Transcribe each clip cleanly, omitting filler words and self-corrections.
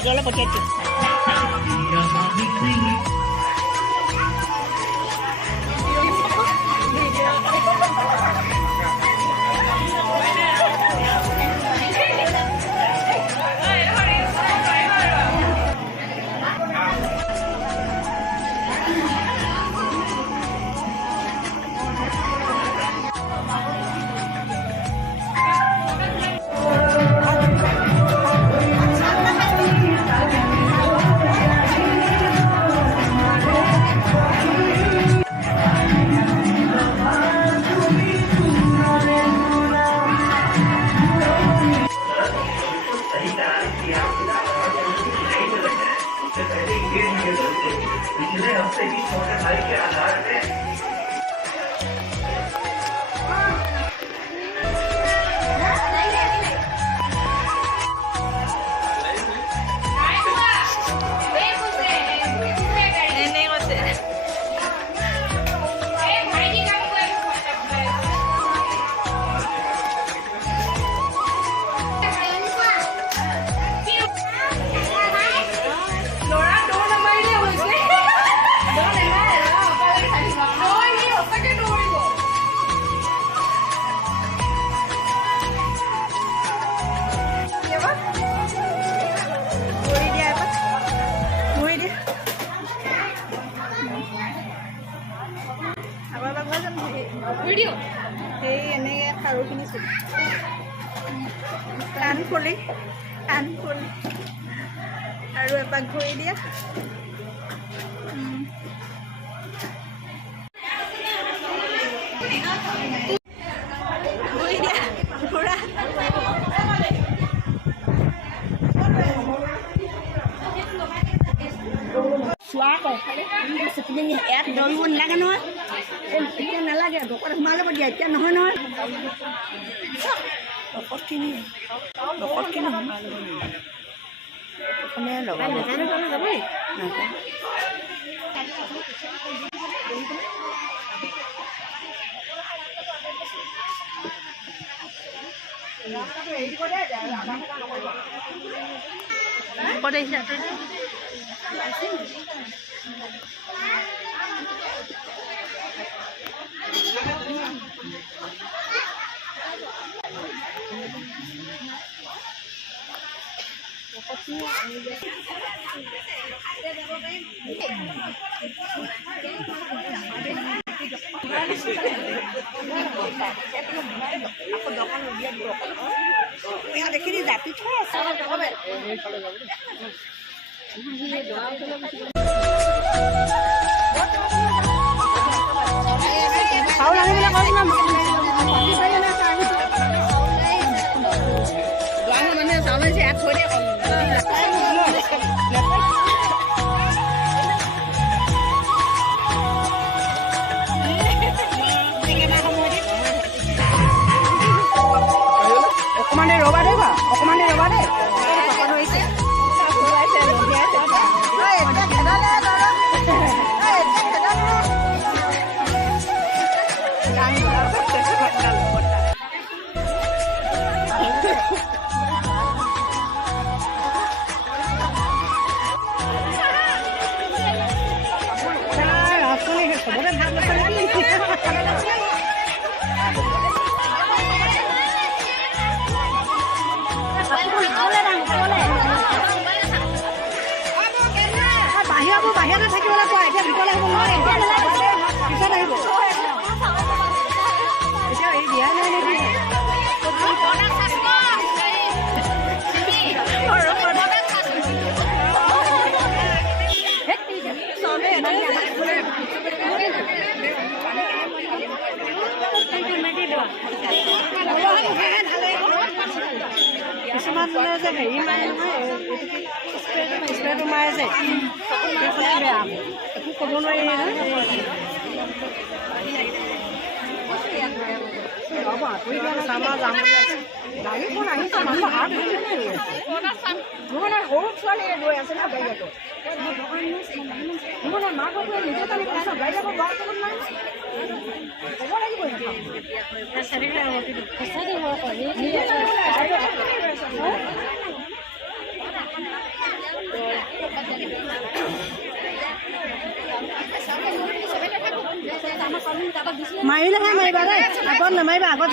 ভিতৰলৈ পঠিয়াই দিছোঁ। पिछले हफ्ते की छोटे भाई के आधार पे এই এনেকৈ খাৰুখিনি কাণ ফুলি আৰু এপাক ঘূৰি দিয়া। ঘূৰি দিয়া ঘূৰা। চোৱা কয় ইয়াত দৌৰিব নালাগে নহয়, এতিয়া নালাগে দোকানত সোমাই ল'ব দিয়া, এতিয়া নহয় নহয় ঔষধখিনি সোমাই ল'ব প্ৰথমে লগাব যাবই দেখি জাপি থৈ আছে চাউল আনিবলৈ কৈছে মানে চাউল আনিছে ইয়াত থৈ দিয়ে অকণমান ৰ'বা দেই চবতে ভাত বাহিৰতে থাকিবলৈ কোৱা, এতিয়া ভিতৰলৈ আহিব নোৱাৰে, পিছত আহিব এতিয়া এই দিয়া নাই নেকি কিছুমান যে হেৰি মাৰে নহয় স্প্ৰেটো মাৰে যে সেইখনে বেয়া, একো ক'ব নোৱাৰি গাড়ীখন আহিছে মানুহ হাত মানে সৰু ছোৱালী লৈ আছে ন গাড়ীটো মানে মাকক নিজে টানি খাইছে গাড়ী যাব বৰ ক'ব নাই ক'ব লাগিব মাৰিলেহে মাৰিবা দেই আগত নামাৰিবা আগত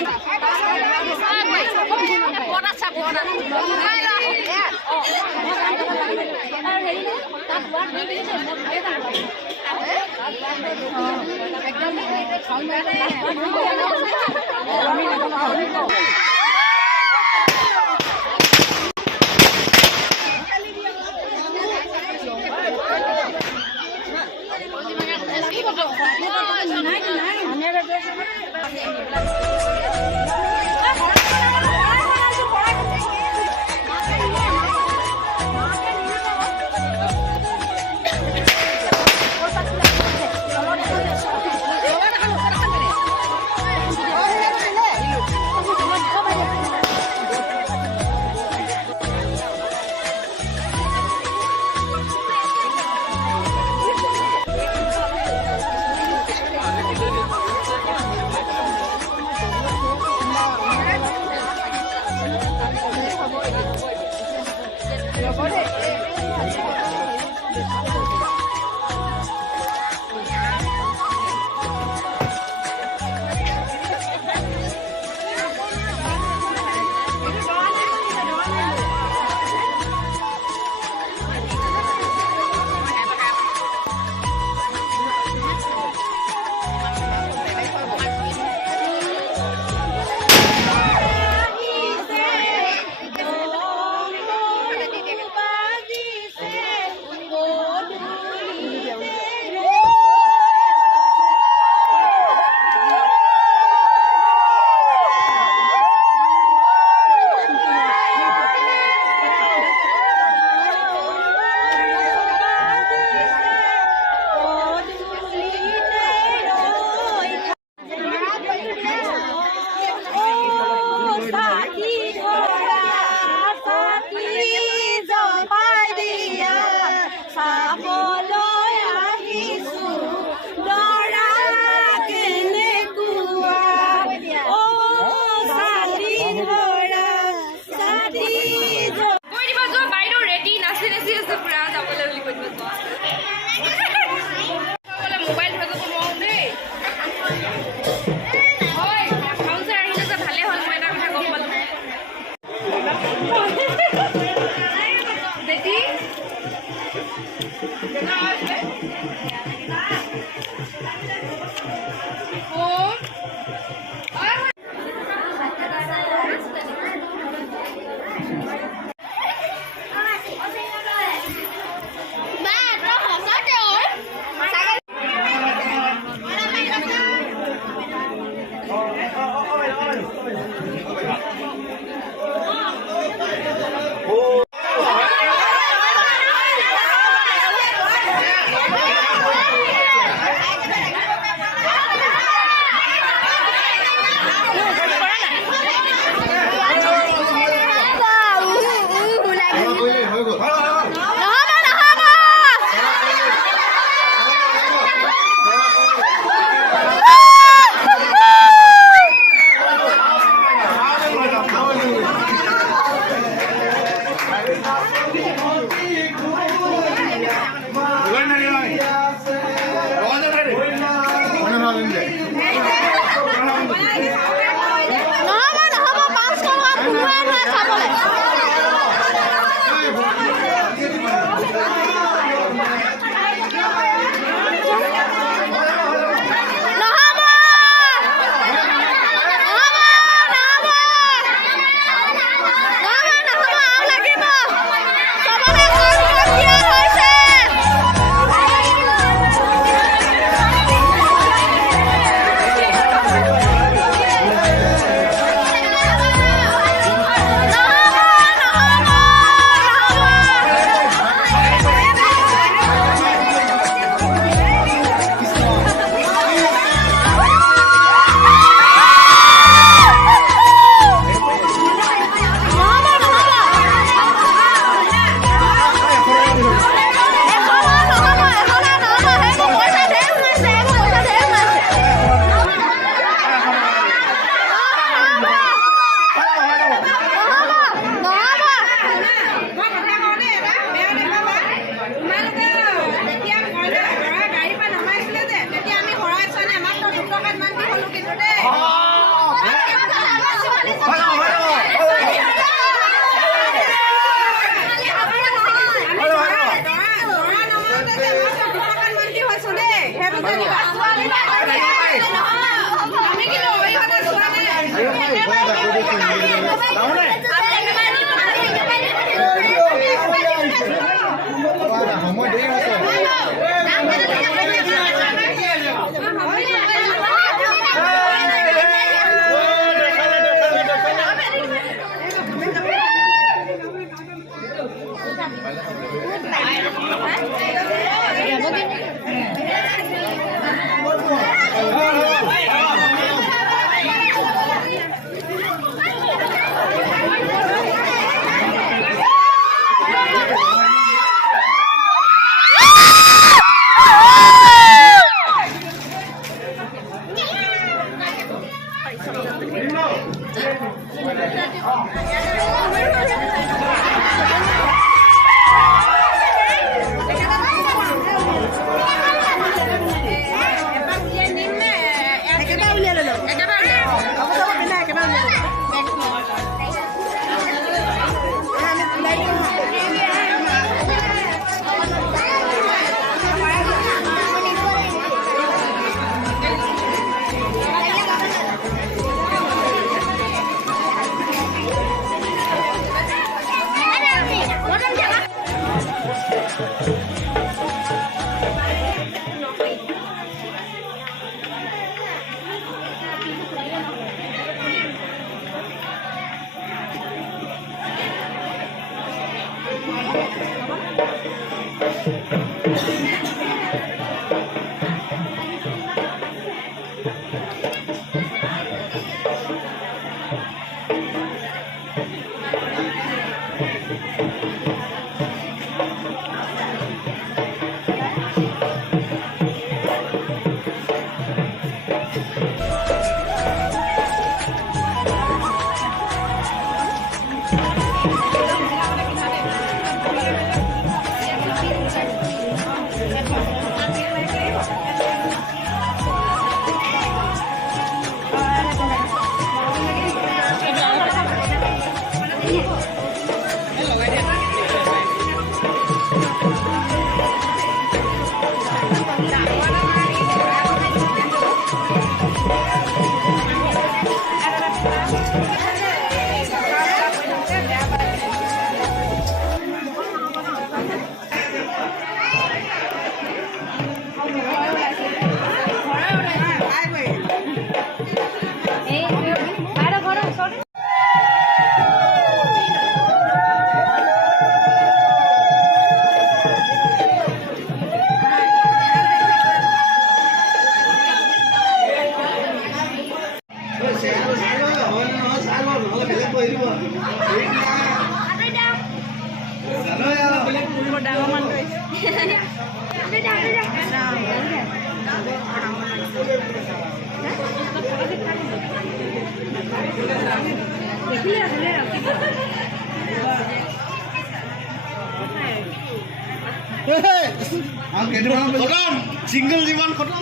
सिंगल जीवन खत्म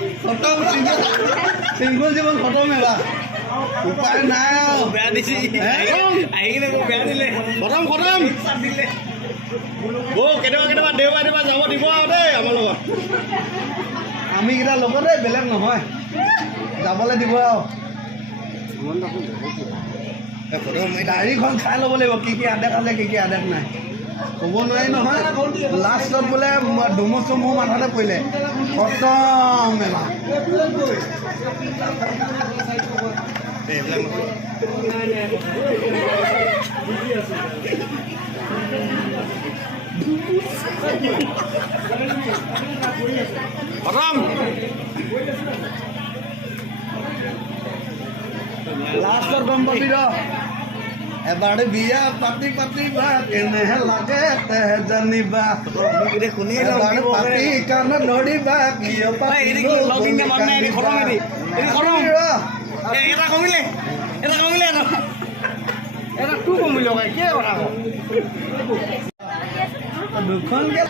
सिंगल जीवन खत्म है उपाय নাই বেয়া দিছি আহিলে বেয়া দিলে খতম দিলে ও কেতিয়াবা দেওবাৰ যাব দিব আৰু দেই আমাৰ লগত আমি কেইটা লগতে বেলেগ নহয় যাবলৈ দিব আৰু গাড়ীখন চাই ল'ব লাগিব কি আদেশ আছে কি আদেশ নাই ক'ব নোৱাৰি নহয় লাষ্টত বোলে দুমচো মোৰ মাথাতে পৰিলে খতম মেলা খতম লাষ্টত গম পাবি ৰ এবাৰ বিয়া পাতি বা কেনেহে লাগে তেহে জানিবা এবাৰ পাতি কাণত ধৰিবা কিয় দুখনকে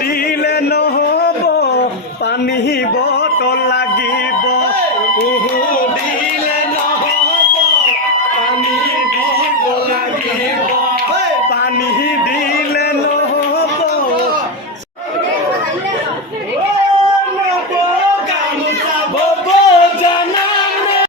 দিলে নহ'ব পানী বটল লাগিব দিলে নহ'ব পানী বটল লাগিব পানী দিলে নহ'ব গামোচা বব জানানে